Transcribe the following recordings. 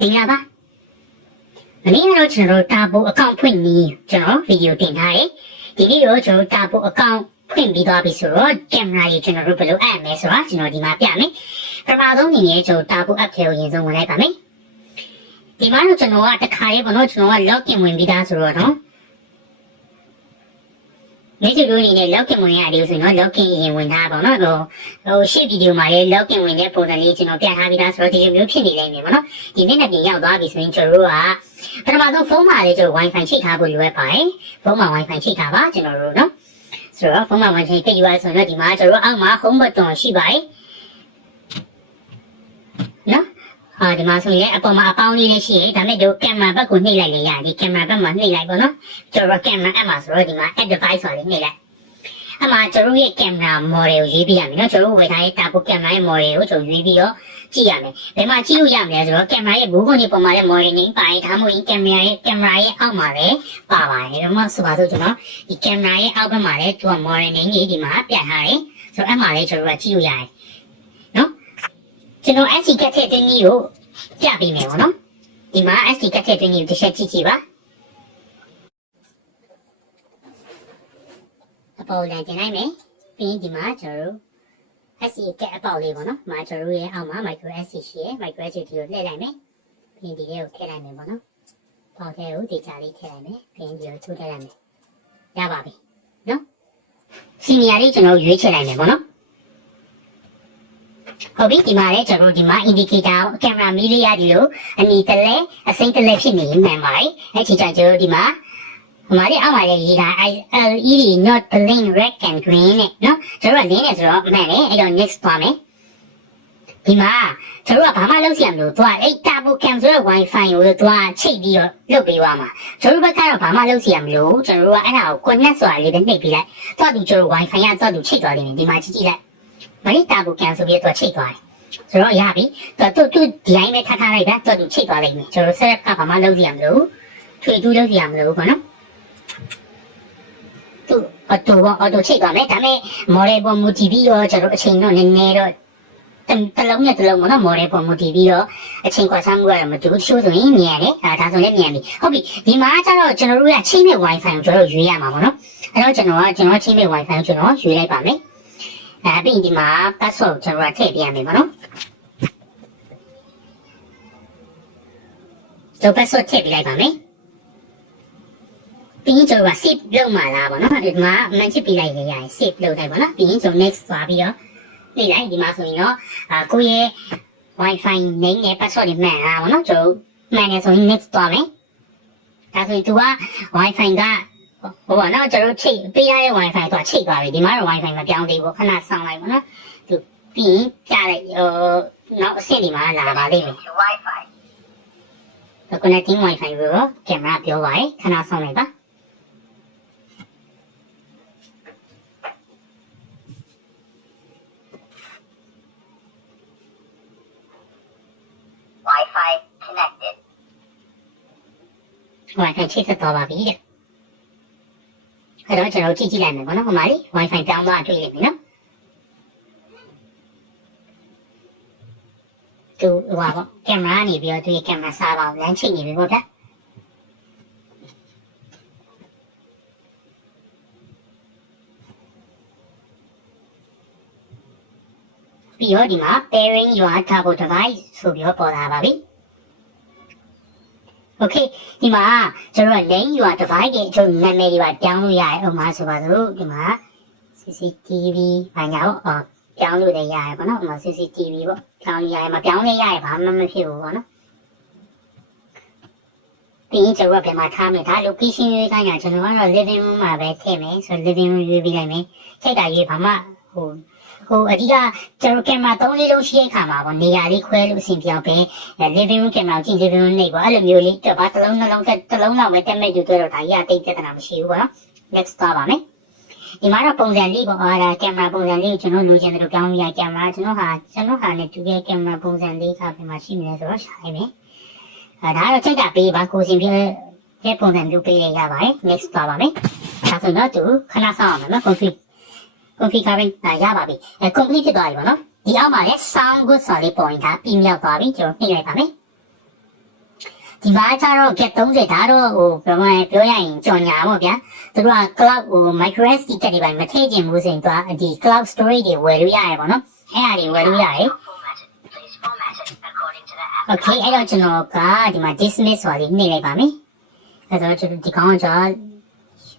မင်္ဂလာပါမနေ့ကတော့ကျွန်တော်တာပိုအကောင့်ဖွင့်ပြီးကျွန်တော်ဗီဒီယိုတင်ထားတယ်ဒီနေ့တော့ကျွန်တော်တာပိုအကောင့်ဖွင့်ပြီးသွားပြီဆိုတော့ကင်မရာကြီးကျွန်တော်တို့ဘယ်လိုအပ်မလဲဆိုတာကျွန်တော်ဒီမှာပြမယ်ပထမဆုံးအနေနဲ့ကျွန်တော်တာပို app ထဲကိုရင်ဆုံးဝင်လိုက်ပါမယ်ဒီမှာတော့ကျွန်တော်ကတစ်ခါလေးပေါ့နော်ကျွန်တော်က login ဝင်ပြီးသားဆိုတော့နော်ဒီလိုလိုနေ login ဝင်ရတယ်ဆိုရင်တော့ login ရင်ဝင်ထားပါတော့ဟိုရှေ့ဗီဒီယိုမှာလည်း login ဝင်တဲ့ပုံစံလေးကျွန်တော်ပြထားပြီးသားဆိုတော့ဒီလိုမျိုးဖြစ်နေနိုင်မယ်ပေါ့နော်ဒီနေ့နဲ့ပြင်ရောက်သွားပြီဆိုရင်ကျွန်တော်တို့ကပထမဆုံးဖုန်းမှာလေးကျွန်တော် wifi ချိတ်ထားဖို့လိုအပ်ပါတယ်ဖုန်းမှာ wifi ချိတ်ထားပါကျွန်တော်တို့နော်ဆိုတော့ဖုန်းမှာ wifi ချိတ်ယူရဆိုတော့ဒီမှာကျွန်တော်တို့အောက်မှာ home button ရှိပါတယ်နော်ဒီမှာဆိုရင်အပေါ်မှာအပေါင်းလေးလည်းရှိတယ်ဒါပေမဲ့တို့ကင်မရာဘက်ကိုနှိပ်လိုက်လေရတယ်ကင်မရာဘက်မှာနှိပ်လိုက်ပေါ့နော်ကျွန်တော်ကင်မရာအမှာဆိုတော့ဒီမှာ add device ဆိုလေးနှိပ်လိုက်အမှာကျွန်တော်ရဲ့ကင်မရာ model ကိုရွေးပြရမယ်နော်ကျွန်တော်ဝယ်ထားတဲ့တာပိုကင်မရာရဲ့ model ကိုကျွန်တော်ရွေးပြီးတော့ကြည့်ရမယ်ဘယ်မှာကြည့်လို့ရမလဲဆိုတော့ကင်မရာရဲ့ဘူးခွန်ဒီပုံမှာလည်း model name ပါတယ်ဒါမှမဟုတ်ကင်မရာရဲ့အောက်မှာလည်းပါပါတယ်ဒါမှဆိုပါစို့ကျွန်တော်ဒီကင်မရာရဲ့အောက်ဘက်မှာလည်းသူက model name ကြီးဒီမှာပြထားတယ်ဆိုတော့အမှာလည်းကျွန်တော်ကကြည့်လို့ရတယ်နော်ကျွန်တော် SD ကတ်တဲ့တင်းကြီးကိုပြပေးမယ်ပေါ့နော်ဒီမှာ SD ကတ်တဲ့တင်းကြီးကိုတစ်ချက်ကြည့်ကြည့်ပါအပေါ်လည်းတင်လိုက်မယ်ပြီးရင်ဒီမှာကျွန်တော်တို့ SD ကတ်အပေါက်လေးပေါ့နော်မှာကျွန်တော်တို့ရဲ့အောက်မှာ micro SD ရှိရယ် micro SD ကိုလှည့်လိုက်မယ်ပြီးရင်ဒီလေးကိုထည့်လိုက်မယ်ပေါ့နော်ပေါက်ထဲကိုဒီကြားလေးထည့်လိုက်မယ်ပြီးရင်ဒီကိုထိုးထည့်လိုက်မယ်ရပါပြီနော်စီနီယာလေးကျွန်တော်ရွေးချယ်လိုက်မယ်ပေါ့နော်ဟုတ်ပြီဒီမှာလည်းကျွန်တော်ဒီမှာ indicator ကင်မရာမီးလေးရဒီလိုအနီတလဲအစိမ့်တလဲဖြစ်နေမှန်ပါတယ်အဲ့ဒီကြောင့်ကျွန်တော်ဒီမှာဟိုမှာလည်းအောက်မှာလည်းရေးတာ LED not blink red and green နဲ့နော်ကျွန်တော်ကလင်းနေဆိုတော့မှန်တယ်အဲ့တော့ next သွားမယ်ဒီမှာကျွန်တော်ကဘာမှလုပ်စီရမလို့သွားအဲ့ turbo cam ဆိုတဲ့ wifi ကိုသွားချိတ်ပြီးတော့လုပ်ပေးသွားမှာကျွန်တော်ဘက်ကတော့ဘာမှလုပ်စီရမလို့ကျွန်တော်ကအဲ့ဒါကို connect ဆိုတာလေးပဲနှိပ်ပေးလိုက်သွားသူကျွန်တော် wifi ကသွားသူချိတ်သွားလိမ့်မယ်ဒီမှာကြည့်ကြည့်လိုက်မလေးတာဘူကန်ဆိုပြီးတော့ချိတ်သွားတယ်ဆိုတော့ရပြီသူဒီတိုင်းပဲထားလိုက်တာသူချိတ်သွားလိမ့်မယ်ကျွန်တော် set ကဘာမှလုပ်စီရမလို့ထွေတူးလုပ်စီရမလို့ပေါ့နော်သူauto ချိတ်သွားမယ်ဒါပေမဲ့ model ပေါ်မူတည်ပြီးတော့ကျွန်တော်အချိန်တော့နည်းနည်းတော့တလုံးနဲ့တလုံးပေါ့နော် model ပေါ်မူတည်ပြီးတော့အချိန်ကွာခြားမှုကတော့မတူဘူးချိုးဆိုရင်မြန်တယ်ဒါဆိုလည်းမြန်ပြီဟုတ်ပြီဒီမှာကျတော့ကျွန်တော်တို့ကချိန်မဲ့ wifi ကိုကျွန်တော်ရွေးရမှာပေါ့နော်အဲ့တော့ကျွန်တော်ချိန်မဲ့ wifi ကိုကျွန်တော်ရွေးလိုက်ပါမယ်ပြီးရင်ဒီမှာ password ကျွန်တော်ထည့်ပြရမယ်ပေါ့နော်ကျွန်တော် password ထည့်ပြလိုက်ပါမယ်ပြီးရင်ကျွန်တော် save လုပ်မှာလားပေါ့နော်ဒီမှာမှန်ချစ်ပြလိုက်ရရင် save လုပ်လိုက်ပါနော်ပြီးရင်ကျွန်တော် next သွားပြီးတော့နေလိုက်ဒီမှာဆိုရင်တော့ကိုယ့်ရဲ့ wifi name နဲ့ password တွေမှန်လားပေါ့နော်ကျွန်တော်မှန်တယ်ဆိုရင် next သွားမယ်ဒါဆိုရင် तू က wifi ကဟိုကနော်ကျွန်တော်ချိတ်ပေးရတဲ့ wifi တော့ချိတ်သွားပြီဒီမှာတော့ wifi မပြောင်းသေးဘူးခဏဆောင်းလိုက်ပါနော်သူပြီးရင်ပြလိုက်နောက်အဆင့်ဒီမှာလာပါလိမ့်မယ် wifi connecting wifi ကိုကင်မရာပြောပါရယ်ခဏဆောင်းလိုက်ပါ wifi connected wifi ချိတ်ဆက်သွားပါပြီတဲ့အဲ့တော့ကျွန်တော်ကြည့်ကြည့်လိုက်မယ်ပေါ့နော်ဟိုမှာလေ wifi ပြောင်းသွားတွေ့လိမ့်မယ်နော်သူဟိုပါပေါ့ကင်မရာနေပြီးတော့သူရဲ့ကင်မရာစားပါလမ်းချိတ်နေပြီပေါ့ဗျာပြီးတော့ဒီမှာ pairing your turbo device ဆိုပြီးတော့ပေါ်လာပါပြီOkay ဒီမှာကျွန်တော် name your device ရဲ့ကျွန်တော်နာမည်တွေပါပြောင်းလို့ရတယ်ဥပမာဆိုပါစို့ဒီမှာ CCTV ဘာညာပေါ့ပြောင်းလို့လည်းရတယ်ပေါ့နော်ဥပမာ CCTV ပေါ့ပြောင်းလို့ရတယ်မပြောင်းလည်းရတယ်ဘာမှမဖြစ်ဘူးပေါ့နော်ပြီးရင်ကျွန်တော်ပြန်မထားမယ်ဒါ location ရွေးခိုင်းတာကျွန်တော်ကတော့ living room မှာပဲထည့်မယ်ဆို living room ရွေးပြီးလိုက်မယ်ချိန်တာရွေးဘာမှဟိုအဓိကကျွန်တော်ကင်မရာ3လေးလုံးရှိတဲ့အခါမှာပေါ့နေရာလေးခွဲလို့အဆင်ပြေအောင်ပဲ living room ကင်မရာကြည့် living room နေပေါ့အဲ့လိုမျိုးလေးတော့ဘာတစ်လုံးလောက်ပဲတက်မဲ့တူတွေ့တော့ဒါကြီးအတိတ်ပြဿနာမရှိဘူးပေါ့နော် next သွားပါမယ်ဒီမှာတော့ပုံစံလေးပေါ့ဒါကင်မရာပုံစံလေးကိုကျွန်တော်လိုချင်တယ်လို့ပြောင်းလို့ရကင်မရာကျွန်တော်ဟာနဲ့တူတဲ့ကင်မရာပုံစံလေးကပြန်မှာရှိနေတယ်ဆိုတော့ရှာလိုက်မယ်ဒါကတော့ချိန်တာပေးပါကိုစင်ပြတဲ့ပုံစံမျိုးပေးရရပါတယ် next သွားပါမယ်ဒါဆိုတော့သူခဏဆောင်းအောင်နော် configuring ရပါပြီcomplete ဖြစ်သွားပြီပေါ့နော်ဒီအောက်မှာလည်း sound good ဆိုလေးပေါ်ရင်ဒါပြီးမြောက်သွားပြီကျွန်တော်နှိပ်လိုက်ပါမယ် ဒီမှာကျတော့ get 30ဒါတော့ဟိုပြောရရင်ကြော်ညာပေါ့ဗျာသူတို့က cloud ဟို micro SD ကတ်တွေပါမထည့်ခြင်းဘူးဆိုရင်သူကဒီ cloud storage တွေဝယ်လို့ရတယ်ပေါ့နော်အဲ့ဒါတွေဝယ်လို့ရတယ် okay အဲ့တော့ကျွန်တော်ကဒီမှာ dismiss ဆိုတာလေးနှိပ်လိုက်ပါမယ်အဲ့တော့ကျွန်တော်ဒီကောင်ကကျွန်တော်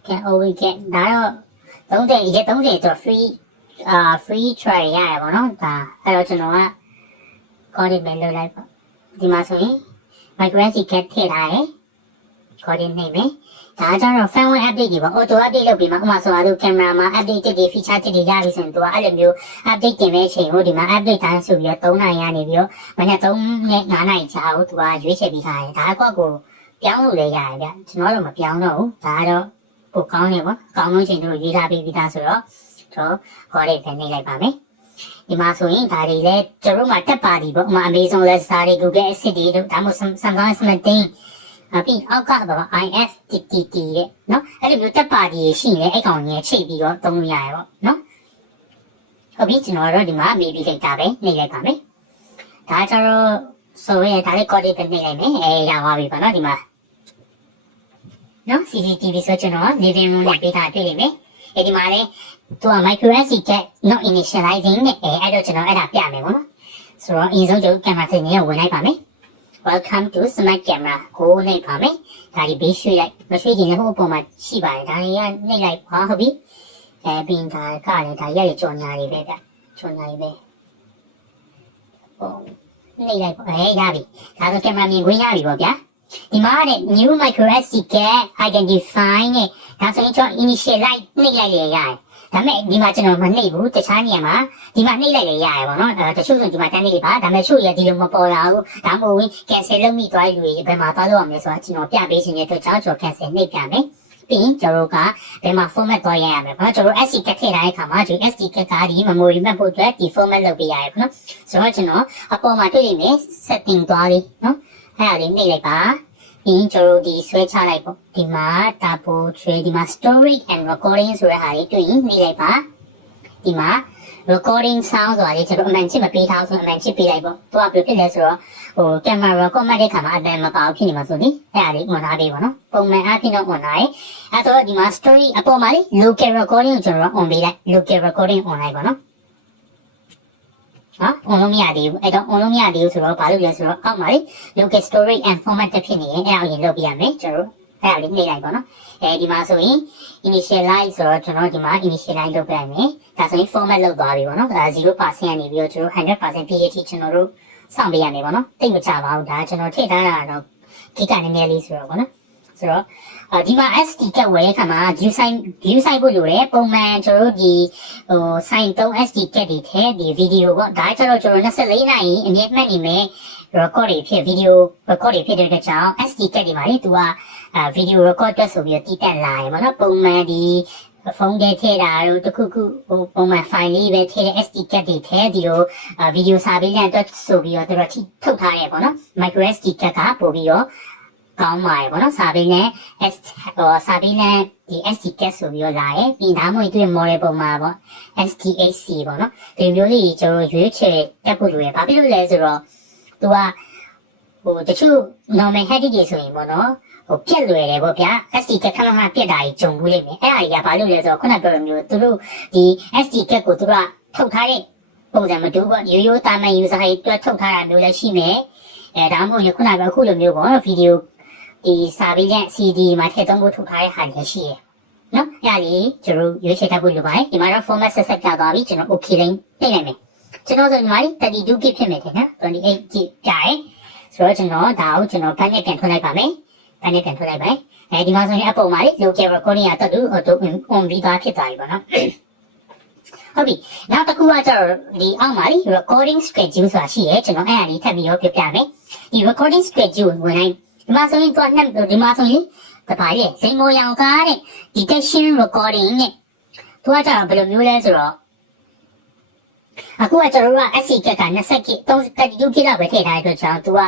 can always get ဒါတော့30ရက်30တော့ free try ရတယ်ပေါ့နော်ဒါအဲ့တော့ကျွန်တော်က code ပဲလုပ်လိုက်ပါဒီမှာဆိုရင် micro SD ကတ်ထည့်ထားတယ် code နှိပ်မယ်ဒါကြတော့ firmware update တွေပေါ့ auto update လုပ်ပြီးမှဥပမာဆိုတော့ camera မှာ update တွေ feature တွေရပြီဆိုရင်သူကအဲ့လိုမျိုး update တင်တဲ့အချိန်ကိုဒီမှာ update တိုင်းဆိုပြီးတော့3နာရီကနေပြီးတော့မနေ့3နဲ့9နာရီကြာကိုသူကရွေးချယ်ပြီးထားတယ်ဒါကောက်ကိုပြောင်းလို့လည်းရတယ်ဗျကျွန်တော်တို့မပြောင်းတော့ဘူးဒါကတော့ပိုကောင်းနေပေါ့အကောင်းဆုံးချိန်တို့ရွေးထားပြီးသားဆိုတော့ကျွန်တော် code ပဲနှိပ်လိုက်ပါမယ်ဒီမှာဆိုရင်ဒါတွေလည်းကျွန်တော်တို့မှာတက်ပါသည်ပေါ့ဥပမာ Amazon Alexa တွေ Google Assistant တွေဒါမှမဟုတ် Samsung Smart ပြီးအောက်ကဘာ IFTTT တဲ့နော်အဲ့လိုမျိုးတက်ပါတီရှိရင်အဲ့ကောင်ကြီးချိတ်ပြီးတော့သုံးလို့ရတယ်ပေါ့နော်ဟုတ်ပြီကျွန်တော်တို့ဒီမှာ maybe data ပဲနှိပ်လိုက်ပါမယ်ဒါကြတော့ဆိုရဲဒါလေး code ပဲနှိပ်လိုက်မယ်ရပါပြီပေါ့နော်ဒီမှာနော် CCTV ဆိုကျွန်တော် living room နဲ့ပေးထားတွေ့လိမ့်မယ်ဒီမှာလေသူက micro SD get not initializing နဲ့အဲ့တော့ကျွန်တော်အဲ့ဒါပြမယ်ပေါ့နော်ဆိုတော့အရင်ဆုံးကျွန်တော် camera စနစ်ကိုဝင်လိုက်ပါမယ်Welcome to Smart Camera ကိုနှိပ်ပါမယ်ဒါဒီဘေးရွှေ့လိုက်မရွှေ့ခြင်းလည်းဟိုအပေါ်မှာရှိပါတယ်ဒါတွေကနှိပ်လိုက်ပါဟုတ်ပြီပြီးဒါကလည်းဒါရရကြော်ညာတွေပဲဗျကြော်ညာတွေပဲဟိုနှိပ်လိုက်ပါရပြီဒါဆိုကင်မရာမြင်ခွင့်ရပြီပေါ့ဗျာဒီမှာတဲ့ new micro SD get identify နဲ့ဒါဆိုရင်ကျွန်တော် initialize နှိပ်လိုက်ရရတယ်ဒါပေမဲ့ဒီမှာကျွန်တော်မနှိပ်ဘူးတခြားနေရာမှာဒီမှာနှိပ်လိုက်လေရတယ်ပေါ့နော်တချို့ဆိုဒီမှာတန်းနေပါဒါပေမဲ့ချို့ရဒီလိုမပေါ်လာဘူးဒါမှမဟုတ် cancel လုပ်မိသွားလူတွေဘယ်မှာသွားလို့အောင်လဲဆိုတာကျွန်တော်ပြပေးခြင်းရဲ့အတွက်ကြောင့်ကျွန်တော် cancel နှိပ်ပြမယ်ပြီးရင်ကျွန်တော်ကဘယ်မှာ format သွားရရမယ်ပေါ့ကျွန်တော် SD ကတ်ထည့်ထားတဲ့အခါမှာဒီ SD ကတ်ကဒီ memory မှတ်ဖို့အတွက်ဒီ format လုပ်ပေးရတယ်ပေါ့နော်ဆိုတော့ကျွန်တော်အပေါ်မှာတွေ့နေမယ် setting သွားပြီနော်အဲ့ဒါလေးနှိပ်လိုက်ပါပြီးကျွန်တော်ဒီဆွဲချလိုက်ပေါ့ဒီမှာ turbo tray ဒီမှာ storage and recording ဆိုတဲ့ဟာလေးတွေ့ရင်နှိပ်လိုက်ပါဒီမှာ recording sound ဆိုတာလေးကျွန်တော်အမှန်ချစ်မပေးထားဆိုအမှန်ချစ်ပေးလိုက်ပေါ့သူကဘယ်လိုဖြစ်လဲဆိုတော့ဟို camera record မှတ်တဲ့ခါမှာအတန်မပါဘူးဖြစ်နေမှာဆိုလေအဲ့ဒါလေး on ထားပေးပါနော်ပုံမှန်အားဖြင့်တော့ on ထားတယ်အဲ့ဆိုတော့ဒီမှာ story အပေါ်မှာလေ local recording ကိုကျွန်တော် on ပေးလိုက် local recording on လိုက်ပါနော်on လို့မရသေးဘူးအဲ့တော့ on လို့မရသေးဘူးဆိုတော့ဘာလို့လဲဆိုတော့အောက်မှာလေ local storage and format ဖြစ်နေရင်အဲ့ဒါကိုရင်လုပ်ပြရမယ်ကျွန်တော်အဲ့ဒါလေးနှိပ်လိုက်ပါနော်ဒီမှာဆိုရင် initialize ဆိုတော့ကျွန်တော်ဒီမှာ initialize လုပ်ပြရမယ်ဒါဆိုရင် format လုပ်သွားပြီပေါ့နော်ဒါ 0% ကနေပြီးတော့ကျွန်တော် 100% PAT ကျွန်တော်တို့စောင့်ပေးရမယ်ပေါ့နော်တိတ်မကြပါဘူးဒါကျွန်တော်ထည့်ထားတာတော့ဒီကနည်းနည်းလေးဆိုတော့ပေါ့နော်ဆိုတော့ဒီမှာ SD ကတ်ဝယ်တဲ့ခါမှာ view site ဖို့လိုတယ်ပုံမှန်ကျွန်တော်တို့ဒီဟို site 3 SD ကတ်တွေထဲဒီ video ပေါ့ဒါကျတော့ကျွန်တော်24နာရီအမြဲမှတ်နေမယ် record တွေဖြစ် video record တွေဖြစ်တဲ့အတွက်ကြောင့် SD ကတ်တွေမှာလေသူကvideo record တက်ဆိုပြီးတော့တည်တက်လာရပါတော့ပုံမှန်ဒီဖုန်းထဲထည့်တာတို့တခုခုဟိုပုံမှန် file လေးပဲထည့်တဲ့ SD ကတ်တွေထဲဒီလို video စာပေနဲ့တက်ဆိုပြီးတော့သူတို့ထုတ်ထားရပေါ့နော် micro SD ကတ်ကပို့ပြီးတော့ကောင်းပါတယ်ပေါ့နော်စာပေနဲ့စာပေနဲ့ဒီ SD card ဆိုပြီးတော့လာတယ်ပြီးဒါမှမဟုတ်သူ့ model ပုံမှာပေါ့ SDHC ပေါ့နော်ဒီမျိုးလေးကျွန်တော်ရွေးချယ်တက်ဖို့လိုရဘာဖြစ်လို့လဲဆိုတော့သူကဟိုတချို့ normal head တွေဆိုရင်ပေါ့နော်ဟိုပြက်လွယ်တယ်ပေါ့ဗျာ SD card ခဏခဏပြက်တာကြီးဂျုံဘူးလိမ့်မယ်အဲ့ဒါကြီးကဘာလို့လဲဆိုတော့ခုနပြောလိုမျိုးသူတို့ဒီ SD card ကိုသူကထုတ်ထားတဲ့ပုံစံမတူပေါ့ရိုးရိုးတာမန် user တွေတွက်ထုတ်ထားတာမျိုးလည်းရှိမယ်ဒါမှမဟုတ်ခုနကအခုလိုမျိုးပေါ့ဗီဒီယိုဒီစာပေနဲ့ CD မှာထည့်သွင်းဖို့ထုတ်ထားတဲ့ဟာတွေရှိတယ်နော်အဲ့ဒါလေးကျွန်တော်ရွေးချယ်တတ်ဖို့လိုပါတယ်ဒီမှာတော့ format ဆက်ပြသွားပြီကျွန်တော် okay လေးနှိပ်လိုက်မယ်ကျွန်တော်ဆိုဒီမှာ32 GB ဖြစ်မယ်တဲ့နော်28 GB ကြာတယ်ဆိုတော့ကျွန်တော်ဒါကိုကျွန်တော်ဘတ်နဲ့ပြန်ထွက်လိုက်ပါမယ်ဘတ်နဲ့ပြန်ထွက်လိုက်ပါဒီမှာဆိုရင်အပေါ်မှာလေ local recording ရတော့ auto on ပြီးသားဖြစ်သွားပြီပေါ့နော်ဟုတ်ပြီနောက်တစ်ခုကကျတော့ဒီအောက်မှာလေ recording schedule ဆိုတာရှိရဲကျွန်တော်အဲ့ဒါလေးထပ်ပြီးတော့ပြပြမယ်ဒီ recording schedule ဝင်လိုက်ဒီမှာဆိုရင်တော့ဒီမှာဆိုရင်တပါးရဲ့စိန်မိုးရောင်ကားတဲ့ detection recording နဲ့သူကကျတော့ဘယ်လိုမျိုးလဲဆိုတော့အခုကကျွန်တော်တို့က SD ကတ်က20 GB 32 GB လောက်ပဲထည့်ထားတဲ့အတွက်ကြောင့်သူက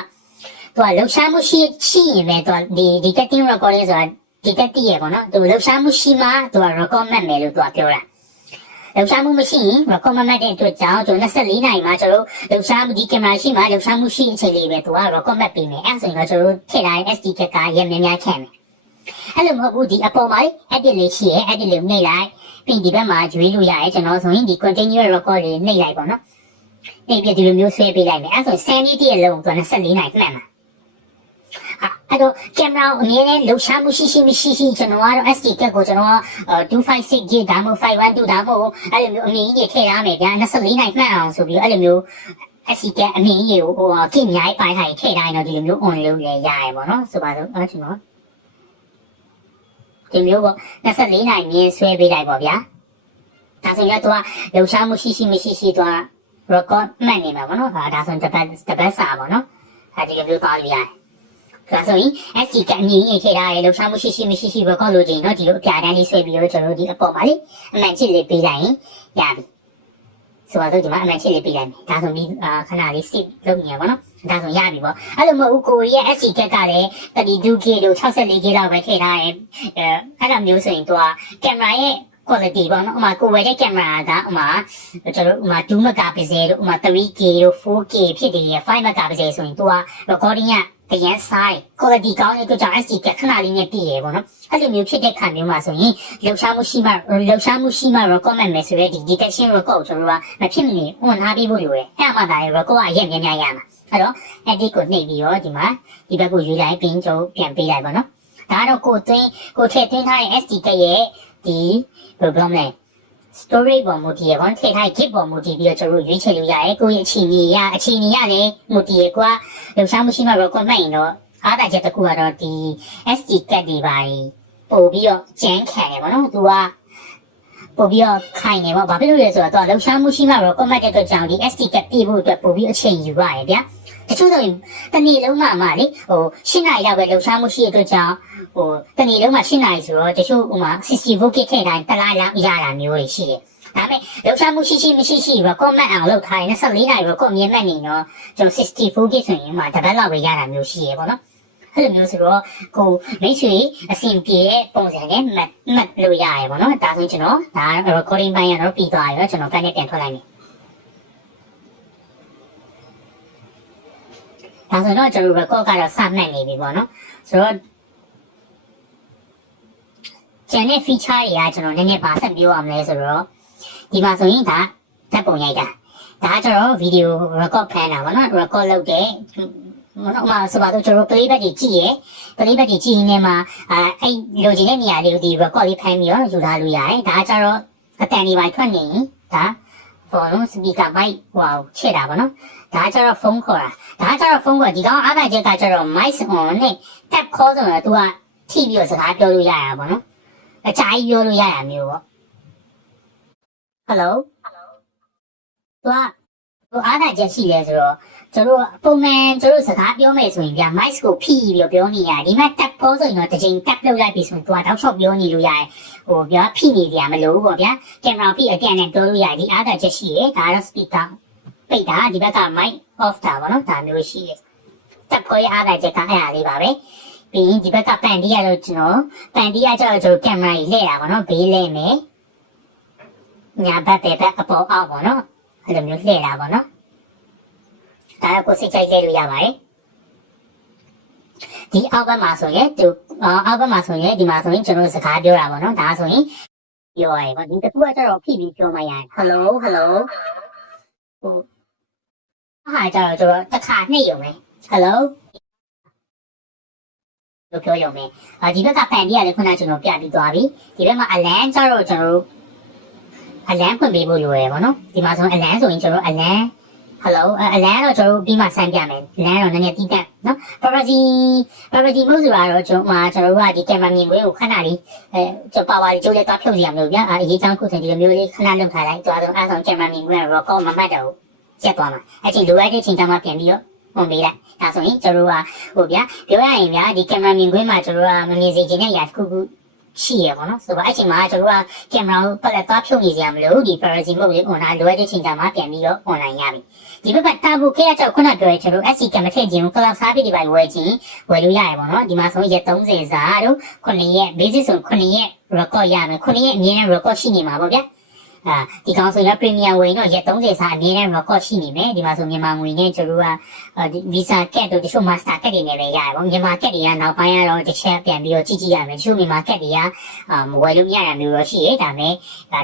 လှုပ်ရှားမှုရှိရင်ပဲသူကဒီ detecting recording ဆိုတာ detect ရပေါ့နော်သူလှုပ်ရှားမှုရှိမှသူက record မှတ်မယ်လို့သူကပြောတာ လှုပ်ရှားမှုမရှိရင် record မမှတ်တဲ့အတွက်ကြောင့်ကျွန်တော်24နိုင်မှာကျွန်တော်လှုပ်ရှားမှုဒီကင်မရာရှိမှလှုပ်ရှားမှုရှိအချိန်လေးပဲသူက record မှတ်ပေးမယ်အဲ့ဆိုရင်တော့ကျွန်တော်ထည့်ထားတဲ့ SD ကရများများခံမယ်အဲ့လိုမဟုတ်ဘူးဒီအပေါ်မှာ edit လေးရှိရဲ edit လေးနှိပ်လိုက်ပြီးဒီဘက်မှာရွေးလို့ရတယ်ကျွန်တော်ဆိုရင်ဒီ continuous record လေးနှိပ်လိုက်ပါနော်နှိပ်ပြီးဒီလိုမျိုးဆွဲပေးလိုက်မယ်အဲ့ဆိုစမ်းလေးတည်းအလုံးသူက24နိုင်မှတ်မှာအဲ့တော့ကင်မရာအမြဲတမ်းလှုပ်ရှားမှုရှိကျွန်တော်ကတော့ SD ကကိုကျွန်တော်256 GB ဒါမှမဟုတ်512ဒါမှမဟုတ်အဲ့လိုမျိုးအမြင်ကြီးထည့်ရမယ်ဗျာ24နိုင်မှတ်အောင်ဆိုပြီးအဲ့လိုမျိုး SD ကအမြင်ကြီးကိုကြည့်အများကြီးပိုင်းထားရင်ထည့်ထားရင်တော့ဒီလိုမျိုး on လုပ်ရရရပေါ့နော်ဆိုပါစို့အဲ့ကျွန်တော်ဒီမျိုးပေါ့24နိုင်မြင်ဆွဲပေးလိုက်ပေါ့ဗျာဒါဆိုရင်တော့လှုပ်ရှားမှုရှိသူက record မှတ်နေမှာပေါ့နော်ဒါဆိုရင်တပတ်စာပေါ့နော်အဲ့ဒီလိုမျိုးသွားလို့ရတယ်ဒါဆိုရင် SD ကအမြင်ကြီးထည့်ထားရဲလှုပ်ရှားမှုရှိ record လို့ကြည့်ရင်တော့ဒီလိုအပြာတန်းလေးဆွဲပြီးတော့ကျွန်တော်တို့ဒီအပေါ်မှာလေအမှန်ချစ်လေးပေးလိုက်ရင်ရပြီဆိုတော့ဒီမှာအမှန်ချစ်လေးပေးလိုက်မယ်ဒါဆိုပြီးခဏလေး save လုပ်နေရပါတော့ဒါဆိုရပြီပေါ့အဲ့လိုမဟုတ်ကိုရီးယား SD ကလည်း 32GB တို့ 64GB လောက်ပဲထည့်ထားရဲအဲ့လိုမျိုးဆိုရင်သူကကင်မရာရဲ့ quality ပေါ့နော်ဥမာကိုဝယ်တဲ့ကင်မရာကဥမာကျွန်တော်တို့ဥမာ2 megapixel တို့ဥမာ 3K တို့ 4K ဖြစ်တယ်5 megapixel ဆိုရင်သူက recording ကအရင် size quality ကောင်းတဲ့အတွက်ကြောင့် SD ကခဏလေးနဲ့ပြည့်ရပေါ့နော်အဲ့လိုမျိုးဖြစ်တဲ့ခါမျိုးမှာဆိုရင်လှုပ်ရှားမှုရှိမှ record မှတ်မယ်ဆိုရဲဒီ detection record ကျွန်တော်ကမဖြစ်မနေ on ထားပြီးဖို့လိုတယ်အဲ့မှသာ record ကအရင်များရမှာအဲ့တော့ edit ကိုနှိပ်ပြီးတော့ဒီမှာဒီဘက်ကိုရွေးလိုက်ပြီးကျွန်တော်ပြန်ပေးလိုက်ပါနော်ဒါကတော့ကိုထည့်သွင်းထားတဲ့ SD ကရဲ့ဒီဘယ်လိုပြောမလဲ story ပေါ်မူတည်ရပေါ့ထည့်ထား git ပေါ်မူတည်ပြီးတော့ကျွန်တော်ရွေးချယ်လို့ရတယ်ကိုယ့်ရဲ့အခြေအနေရတယ်မူတည်ရကွာလှုပ်ရှားမှုရှိမှ record မှတ်ရင်တော့အားသာချက်တစ်ခုကတော့ဒီ SD ကတ်တွေပါပို့ပြီးတော့ကျန်းခံရပေါ့နော်သူကပို့ပြီးတော့ခိုင်နေပေါ့ဘာဖြစ်လို့လဲဆိုတော့သူကလှုပ်ရှားမှုရှိမှ record မှတ်တဲ့အတွက်ကြောင့်ဒီ SD ကတ်ပြည့်ဖို့အတွက်ပို့ပြီးအချိန်ယူရတယ်ဗျာတချို့ဆိုရင်တနေ့လုံးမှလေ8နာရီလောက်ပဲလှုပ်ရှားမှုရှိတဲ့အတွက်ကြောင့်တနေ့လုံးမှ8နာရီဆိုတော့တချို့ဥမာ60 volt ထည့်တိုင်းတစ်လားလောက်ရတာမျိုးတွေရှိတယ်ဒါပေမဲ့လှုပ်ရှားမှုရှိ record မှတ်အောင်လုပ်ထားရင်24နာရီ record မြင်မှတ်နေတော့ကျွန်တော်64 GB ဆိုရင်မှတစ်ပတ်လောက်ပဲရတာမျိုးရှိရပေါ့နော်အဲ့လိုမျိုးဆိုတော့ကိုမိတ်ဆွေအဆင်ပြေတဲ့ပုံစံနဲ့မှတ်လို့ရရပေါ့နော်ဒါဆိုကျွန်တော်ဒါ recording ပိုင်းကတော့ပြီးသွားရောကျွန်တော်ကနေပြန်ထွက်လိုက်မယ်ဒါဆိုတော့ကျွန်တော် record ကတော့စမှတ်နေပြီပေါ့နော်ဆိုတော့ကျန်တဲ့ feature တွေကကျွန်တော်နည်းနည်းပါဆက်ပြောရမလဲဆိုတော့ဒီမှာဆိုရင်ဒါဓာတ်ပုံရိုက်တာဒါကျွန်တော် video record ဖမ်းတာပေါ့နော် record လုပ်တဲ့မဆိုပါတော့ကျွန်တော် playback ကြီးကြည့်ရ playback ကြီးကြည့်နေမှာအဲ့လိုချင်တဲ့နေရာလေးကိုဒီ record လေးဖမ်းပြီးတော့ယူထားလို့ရတယ်ဒါကျတော့အတန်ဒီပိုင်းထွက်နေဒါ volume speaker mic ချစ်တာပေါ့နော်ဒါကျတော့ဖုန်းခေါ်တာဒါကျတော့ဖုန်းခေါ်ဒီကောင်အားသာချက်ကကျတော့ mic on နဲ့ tap call ဆိုတော့သူကထိပြီးတော့စကားပြောလို့ရတာပေါ့နော်အချာကြီးပြောလို့ရတာမျိုးပေါ့ hello သူအားသာချက်ရှိလဲဆိုတော့ကျွန်တော်ပုံမှန်ကျွန်တော်စကားပြောမယ်ဆိုရင်ဗျာ mic ကိုဖိပြီးပြောနေရဒီမှာ tap call ဆိုရင်တော့တစ်ချိန် tap လုပ်လိုက်ပြီးဆိုရင်သူကတောက်လျှောက်ပြောနေလို့ရတယ်ဗျာဖိနေစရာမလိုဘူးပေါ့ဗျာကင်မရာဖိအပြန်နဲ့ပြောလို့ရဒီအားသာချက်ရှိရဒါကတော့ speaker ပိတ်တာဒီဘက်က mic off တာပေါ့နော်ဒါမျိုးရှိရ tap call ရဲ့အားသာချက်ကအဲ့အားလေးပါပဲပြီးရင်ဒီဘက်ကပန်တီးရတော့ကျွန်တော်ပန်တီးရကျတော့ကျွန်တော်ကင်မရာကြီးလှည့်တာပေါ့နော်ဘေးလဲမယ်ညာဘက်ပဲဘက်အပေါ်အောက်ပေါ့နော်အဲ့လိုမျိုးလှည့်တာပေါ့နော်ဒါကိုစိတ်ကြိုက်လဲလို့ရပါတယ်ဒီအောက်ဘက်မှာဆိုရင်အောက်ဘက်မှာဆိုရင်ဒီမှာဆိုရင်ကျွန်တော်စကားပြောတာပေါ့နော်ဒါဆိုရင်ပြောရဲပေါ့ဒီတစ်ခုကကျတော့ဖိပြီးပြောမှရတယ် hello ဟိုဟာကျတော့ကျွန်တော်တစ်ခါနှိပ်ရုံပဲ hello လို့ပြောရုံပဲဒီဘက်ကပန်တီးရတယ်ခုနကကျွန်တော်ပြပြီးသွားပြီဒီဘက်မှာအလန်းကျတော့ကျွန်တော်အလန်းဖွင့်ပေးဖို့လိုရယ်ပေါ့နော်ဒီမှာဆိုအလန်းဆိုရင်ကျွန်တော်အလန်း hello အလန်းတော့ကျွန်တော်ပြီးမှဆန်းပြမယ်အလန်းတော့နည်းနည်းတီးတက်နော် privacy mode ဆိုတာတော့ကျွန်တော်ကဒီကင်မရာမြင်ကွင်းကိုခဏလေးကျွန်တော်ပါဝါလေးကျိုးလဲသွားဖြုတ်စီရမလို့ဗျာအရေးချောင်းခုစင်ဒီလိုမျိုးလေးခဏလုပ်ထားလိုက်သွားတော့အဲဆိုကင်မရာမြင်ကွင်း record မမှတ်တော့ရက်သွားမှာအချိန်လိုရတဲ့ချိန်ကျမှပြန်ပြီးတော့ဝင်ပေးလိုက်ဒါဆိုရင်ကျွန်တော်ကဗျာပြောရရင်ဗျာဒီကင်မရာမြင်ကွင်းမှာကျွန်တော်ကမမြင်စေချင်တဲ့ຢာတစ်ခုရှိရပါတော့ဆိုတော့အဲ့ချိန်မှာကျွန်တော်ကကင်မရာကိုပတ်လက်သွားဖြုတ်နေစရာမလိုဒီ privacy mode လေး online လိုရတဲ့ချိန်ကျမှပြန်ပြီးတော့ online ရပြီဒီဘက်ကတာဘူခဲအကြောက်ခုနပြောရဲကျွန်တော် SD ကမထည့်ခြင်းကို cloud service တွေပါဝယ်ခြင်းဝယ်လို့ရရပါတော့ဒီမှာဆိုရက်30စာတို့9ရက် basic ဆို9ရက် record ရမယ်9ရက်အမြဲတမ်း record ရှိနေမှာပေါ့ဗျာ ဒီကောင်ဆိုရင် premium ဝင်တော့ရက်30စာအမြဲတမ်း record ရှိနေမယ်ဒီမှာဆိုမြန်မာငွေနဲ့ကျွန်တော်တို့ကvisa cat တို့တချို့ master cat တွေနဲ့ပဲရတယ်ပေါ့မြန်မာ cat တွေကနောက်ပိုင်းကတော့တစ်ချက်ပြန်ပြီးတော့ကြည့်ရမယ်တချို့မြန်မာ cat တွေကမဝယ်လို့မရတာမျိုးတော့ရှိရဲဒါပေမဲ့ဒ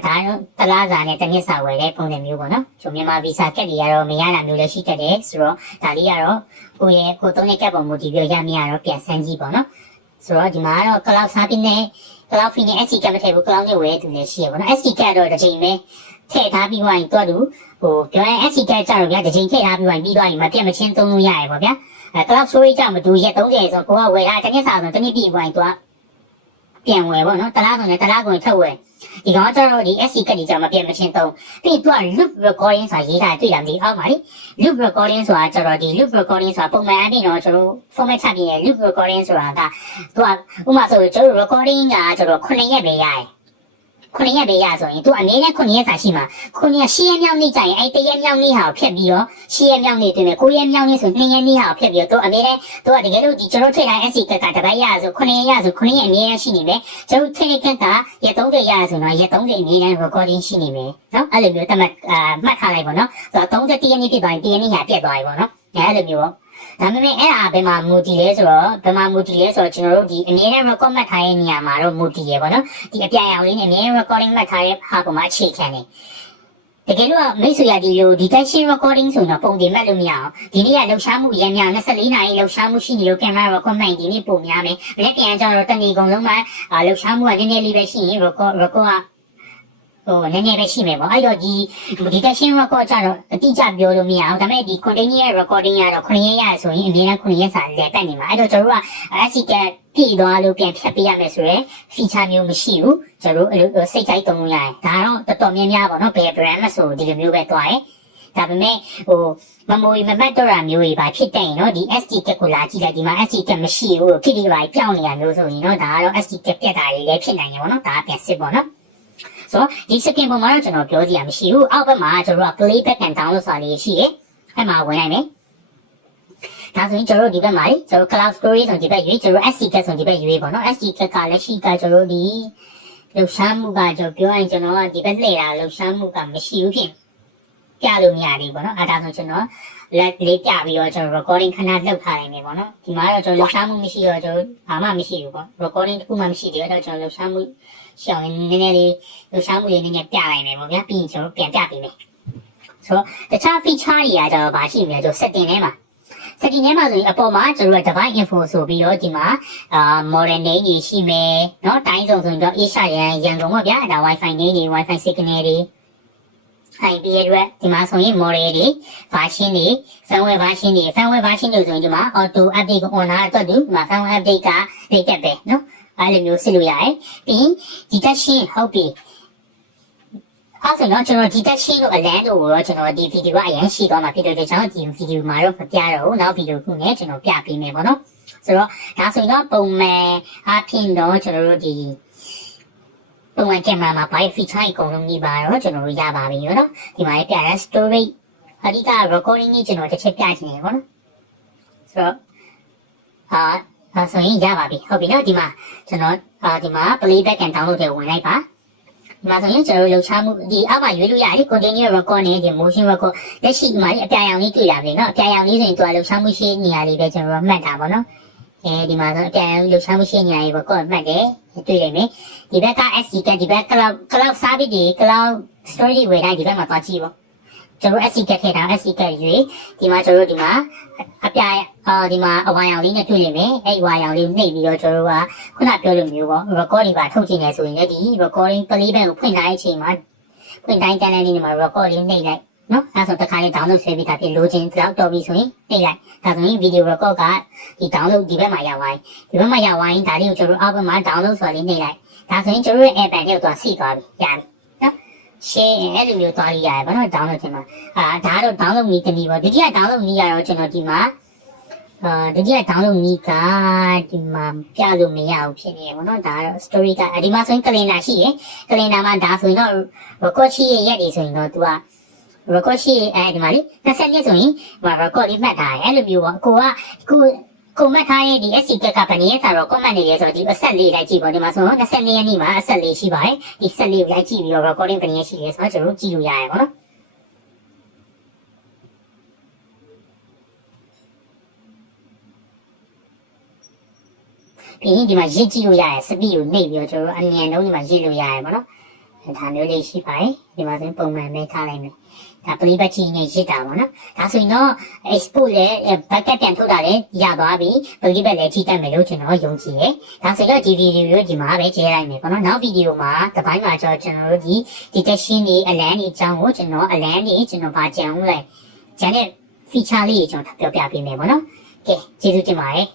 ါတလားစာနဲ့တစ်နှစ်စာဝယ်တဲ့ပုံစံမျိုးပေါ့နော်ကျွန်မြန်မာ visa cat တွေကတော့မရတာမျိုးလည်းရှိတတ်တယ်ဆိုတော့ဒါလေးကတော့ကိုသုံးတဲ့ cat ပုံမူတည်ပြီးရမရတော့ပြန်စမ်းကြည့်ပေါ့နော်ဆိုတော့ဒီမှာကတော့ cloud စားပြီးနဲ့ cloud fee နဲ့ SD cat မထည့်ဘူး cloud နဲ့ဝယ်သူလည်းရှိရပေါ့နော် SD cat တော့တစ်ချိန်ပဲထည့်ထားပြီးသွားရင်တော့ပြောရင် SD cat ကြတော့ဗျာတစ်ချိန်ထည့်ထားပြီးပြီးသွားရင်မပြတ်မချင်းသုံးလို့ရရပေါ့ဗျာcloud storage ကြောင့်မတူရက်30ဆိုကိုကဝယ်ထားတစ်နှစ်စာဆိုတစ်နှစ်ပြည့်သွားရင်တော့ပြန်ဝယ်ပေါ့နော်တလားဆိုရင်တလားကိုထုတ်ဝယ်ဒီကောင်ကျတော့ဒီ SD cat ကြီးကြောင့်မပြတ်မချင်းသုံးပြီးတော့ loop recording ဆိုတာရေးထားတွေ့ရမလို့အောက်ပါလေ loop recording ဆိုတာကျတော့ဒီ loop recording ဆိုတာပုံမှန်အပြင်တော့ကျွန်တော် format ချပြည့်ရဲ့ loop recording ဆိုတာကသူကဥပမာဆိုကျွန်တော် recording ကကျွန်တော်9ရက်ပဲရတယ်9ရက်ပဲရဆိုရင်သူအနည်းနဲ့9ရက်စာရှိမှာ9ရက်10ရက်မြောက်နေ့ကျရင်အဲ့1ရက်မြောက်နေ့ဟာကိုဖြတ်ပြီးတော့10ရက်မြောက်နေ့တွင်9ရက်မြောက်နေ့ဆို2ရက်နေ့ဟာကိုဖြတ်ပြီးတော့သူအနည်းနဲ့သူကတကယ်လို့ဒီကျွန်တော်ထည့်ထား SD ကတပတ်ရဆို9ရက်ရဆို9ရက်အနည်းနဲ့ရှိနေမယ်ကျွန်တော်ထည့်တဲ့ကရက်30ရဆိုတော့ရက်30အနည်းနဲ့ recording ရှိနေမယ်နော်အဲ့လိုမျိုးတမတ်မှတ်ထားလိုက်ပါနော်ဆိုတော့31ရက်နေ့ဖြစ်သွားရင်1ရက်နေ့ဟာပြတ်သွားပြီပေါ့နော်အဲ့လိုမျိုးပေါ့ဒါပေမဲ့အဲ့ဒါဘယ်မှာမူတည်လဲဆိုတော့ကျွန်တော်တို့ဒီအမြဲတမ်း record မှတ်ထားတဲ့နေရာမှာတော့မူတည်ရပါတော့ဒီအပြအရောင်လေးနဲ့အမြဲ recording မှတ်ထားတဲ့ဟာပေါ်မှာအခြေခံနေတကယ်လို့မိတ်ဆွေရဒီလိုဒီ tension recording ဆိုတော့ပုံတင်မှတ်လို့မရအောင်ဒီနေ့ကလှုပ်ရှားမှုရမ်းများ24နာရီလှုပ်ရှားမှုရှိနေလို့ camera record မှတ်ဒီနေ့ပုံများမယ်လက်ပြန်ကြတော့တနေ့ကုန်လုံးမှာလှုပ်ရှားမှုကနည်းနည်းလေးပဲရှိရင် record ကနည်းနည်းပဲရှိမယ်ပေါ့အဲ့တော့ဒီ detection record ကြတော့အတိအကျပြောလို့မရအောင်ဒါပေမဲ့ဒီ continuous recording ကတော့9ရက်ရဆိုရင်အမြဲတမ်း9ရက်စာလဲပတ်နေမှာအဲ့တော့ကျွန်တော်တို့က SD cat ပြည့်သွားလို့ပြန်ဖြတ်ပေးရမယ်ဆိုရယ် feature မျိုးမရှိဘူးကျွန်တော်တို့စိတ်တိုင်းသုံးလို့ရတယ်ဒါတော့တော်တော်များများပေါ့နော်ဘယ် brand မဆိုဒီလိုမျိုးပဲတွားတယ်ဒါပေမဲ့memory မမှတ်တော့တာမျိုးတွေပါဖြစ်တဲ့ရင်နော်ဒီ SD cat ကိုလာကြည့်လိုက်ဒီမှာ SD cat မရှိဘူးဖြစ်ပြီးပါပြောင်းနေတာမျိုးဆိုရင်နော်ဒါကတော့ SD cat ပြတ်တာတွေလည်းဖြစ်နိုင်တယ်ပေါ့နော်ဒါကပြန်စစ်ပေါ့နော်ဆိုတော့ဒီ second ပုံမှာတော့ကျွန်တော်ပြောစရာမရှိဘူးအောက်ဘက်မှာကျွန်တော်တို့က playback and download ဆိုတာလေးရှိတယ်အဲ့မှာဝင်နိုင်မယ်ဒါဆိုရင်ကျွန်တော်တို့ဒီဘက်မှာလေကျွန်တော် cloud storage ဆိုဒီဘက်ရွေးကျွန်တော် SD cat ဆိုဒီဘက်ရွေးပေါ့နော် SD cat ကလက်ရှိကကျွန်တော်တို့ဒီလှုပ်ရှားမှုကကျွန်တော်ပြောရင်ကျွန်တော်ကဒီဘက်လှည့်တာလှုပ်ရှားမှုကမရှိဘူးဖြစ်ပြလို့မရသေးဘူးပေါ့နော်အဲ့ဒါဆိုကျွန်တော်လက်လေးပြပြီးတော့ကျွန်တော် recording ခဏလှုပ်ထားနိုင်မယ်ပေါ့နော်ဒီမှာတော့ကျွန်တော်လှုပ်ရှားမှုမရှိတော့ကျွန်တော်ဘာမှမရှိဘူးပေါ့ recording တစ်ခုမှမရှိသေးတော့ကျွန်တော်လှုပ်ရှားမှုရှောင်းနည်းနည်းလေးလှုပ်ရှားမှုလေးနည်းနည်းပြလိုက်မယ်ပေါ့ဗျာပြီးရင်ကျွန်တော်ပြန်ပြပေးမယ်ဆိုတော့တခြား feature တွေကကျတော့ဘာရှိမလဲကျွန်တော် setting ထဲမှာဆိုရင်အပေါ်မှာကျွန်တော်တို့ device info ဆိုပြီးတော့ဒီမှာmodel name ကြီးရှိမယ်เนาะတိုင်းစုံဆိုရင်တော့ Asia ရန်ကုန်ပေါ့ဗျာဒါ Wi-Fi name တွေ Wi-Fi signal တွေIP address ဒီမှာဆိုရင် model တွေ version တွေ firmware version တွေ firmware version တွေဆိုရင်ဒီမှာ auto update ကို on ထားတော့ဒီမှာ firmware update က latest ပဲเนาะအဲ့လိုမျိုးစစ်လို့ရတယ်ပြီး detection ဟုတ်ပြီအဲ့ဆိုတော့ကျွန်တော် detection လို့အလန်းလို့တော့ကျွန်တော်ဒီ video ကအရင်ရှိသွားမှာဖြစ်တဲ့အတွက်ကျွန်တော်ဒီ video မှာတော့မပြတော့ဘူးနောက် video ခုနဲ့ကျွန်တော်ပြပေးမယ်ပေါ့နော်ဆိုတော့ဒါဆိုရင်တော့ပုံမှန်အဖြစ်တော့ကျွန်တော်တို့ဒီပုံမှန်ကင်မရာမှာ by feature အကုန်လုံးကြီးပါတော့ကျွန်တော်တို့ရပါပြီနော်ဒီမှာပြရ storage အဓိက recording ကြီးကျွန်တော်တစ်ချက်ပြချင်တယ်ပေါ့နော်ဆိုတော့ဒါဆိုရင်ရပါပြီဟုတ်ပြီနော်ဒီမှာကျွန်တော်ဒီမှာ playback and download တွေဝင်လိုက်ပါဒီမှာဆိုရင်ကျွန်တော်လှုပ်ရှားမှုဒီအောက်မှာရွေးလို့ရတယ် continuous record နဲ့ဒီ motion record လက်ရှိဒီမှာအပြာရောင်လေးတွေ့လာပြီနော်အပြာရောင်လေးဆိုရင်သူကလှုပ်ရှားမှုရှိနေရာလေးပဲကျွန်တော်မှတ်တာပေါ့နော်ဒီမှာဆိုအပြာရောင်လှုပ်ရှားမှုရှိနေရာလေးပေါ့ကိုမှတ်တယ်တွေ့နိုင်မယ်ဒီဘက်က SD cat ဒီဘက် cloud service ဒီ cloud storage ဝယ်တိုင်းဒီဘက်မှာသွားကြည့်ပေါ့ကျွန်တော် SD cat ထည့်ထား SD cat ရွေးဒီမှာကျွန်တော်ဒီမှာအပြာဒီမှာအဝါရောင်လေးနဲ့တွေ့လိမ့်မယ်အဲ့အဝါရောင်လေးနှိပ်ပြီးတော့ကျွန်တော်ကခုနပြောလိုမျိုးပေါ့ recording ပါထုတ်ချင်တယ်ဆိုရင်လည်းဒီ recording playback ကိုဖွင့်ထားတဲ့အချိန်မှာဖွင့်တိုင်းတန်းလေးနဲ့မှာ recording နှိပ်လိုက်နော်အဲဆိုတခါလေး download ဆွဲပြီးတာဖြစ်လိုချင်တော့တော်ပြီဆိုရင်နှိပ်လိုက်ဒါဆိုရင် video record ကဒီ download ဒီဘက်မှာရောက်သွားပြီဒီဘက်မှာရောက်သွားရင်ဒါလေးကိုကျွန်တော်အောက်ဘက်မှာ download ဆိုလေးနှိပ်လိုက်ဒါဆိုရင်ကျွန်တော်ရဲ့ app နဲ့တော့ဆိသွားပြီရတယ်နော်share အဲ့လိုမျိုးသွားလို့ရတယ်ဘာလို့ download ချင်မှာဒါတော့ download နည်းတနည်းပေါ့ဒီက download နည်းရတော့ကျွန်တော်ဒီမှာဒီက download နည်းကဒီမှာပြလို့မရဘူးဖြစ်နေရပေါ့နော်ဒါတော့ story ကဒီမှာဆိုရင် calendar ရှိရယ် calendar မှာဒါဆိုရင်တော့ record ရှိရဲ့ရက်တွေဆိုရင်တော့ तू က record ရှိဒီမှာလေ20ရက်ဆိုရင် record လေးမှတ်ထားတယ်အဲ့လိုမျိုးပေါ့ကို comment ထားရဲ့ဒီ SC တက်ကဗနေရစာတော့ comment နေရဲဆိုဒီအဆက်လေးလိုက်ကြည့်ပေါ့ဒီမှာဆိုတော့22ရက်နေ့မှာအဆက်လေးရှိပါတယ်ဒီဆက်လေးကိုလိုက်ကြည့်ပြီးတော့ recording ဗနေရရှိရဲဆိုတော့ကျွန်တော်တို့ကြည့်လို့ရရပါတော့ပြီးရင်ဒီမှာရစ်ကြည့်လို့ရရစပီကိုနှိပ်ပြီးတော့ကျွန်တော်တို့အမြန်ဆုံးဒီမှာရစ်လို့ရရပါတော့ဒါမျိုးလေးရှိပါတယ်ဒီမှာဆိုပုံမှန်ပဲထားလိုက်မယ်ဒါ playback ကြီးနဲ့ရစ်တာပေါ့နော်ဒါဆိုရင်တော့ export နဲ့ backup ပြန်ထုတ်တာလည်းရသွားပြီ playback လည်းကြည့်တတ်မယ်လို့ကျွန်တော်ယုံကြည်ရယ်ဒါဆိုတော့ဒီ video ကိုဒီမှာပဲကြည့်လိုက်မယ်ပေါ့နော်နောက် video မှာတစ်ပိုင်းမှာကျွန်တော်တို့ဒီ detection တွေ alarm တွေအကြောင်းကိုကျွန်တော် alarm တွေကျွန်တော်ဗာကြံဦးလိုက်ကျန်တဲ့ feature လေးတွေကျွန်တော်ပြောပြပေးမယ်ပေါ့နော်ကဲကျေးဇူးတင်ပါတယ်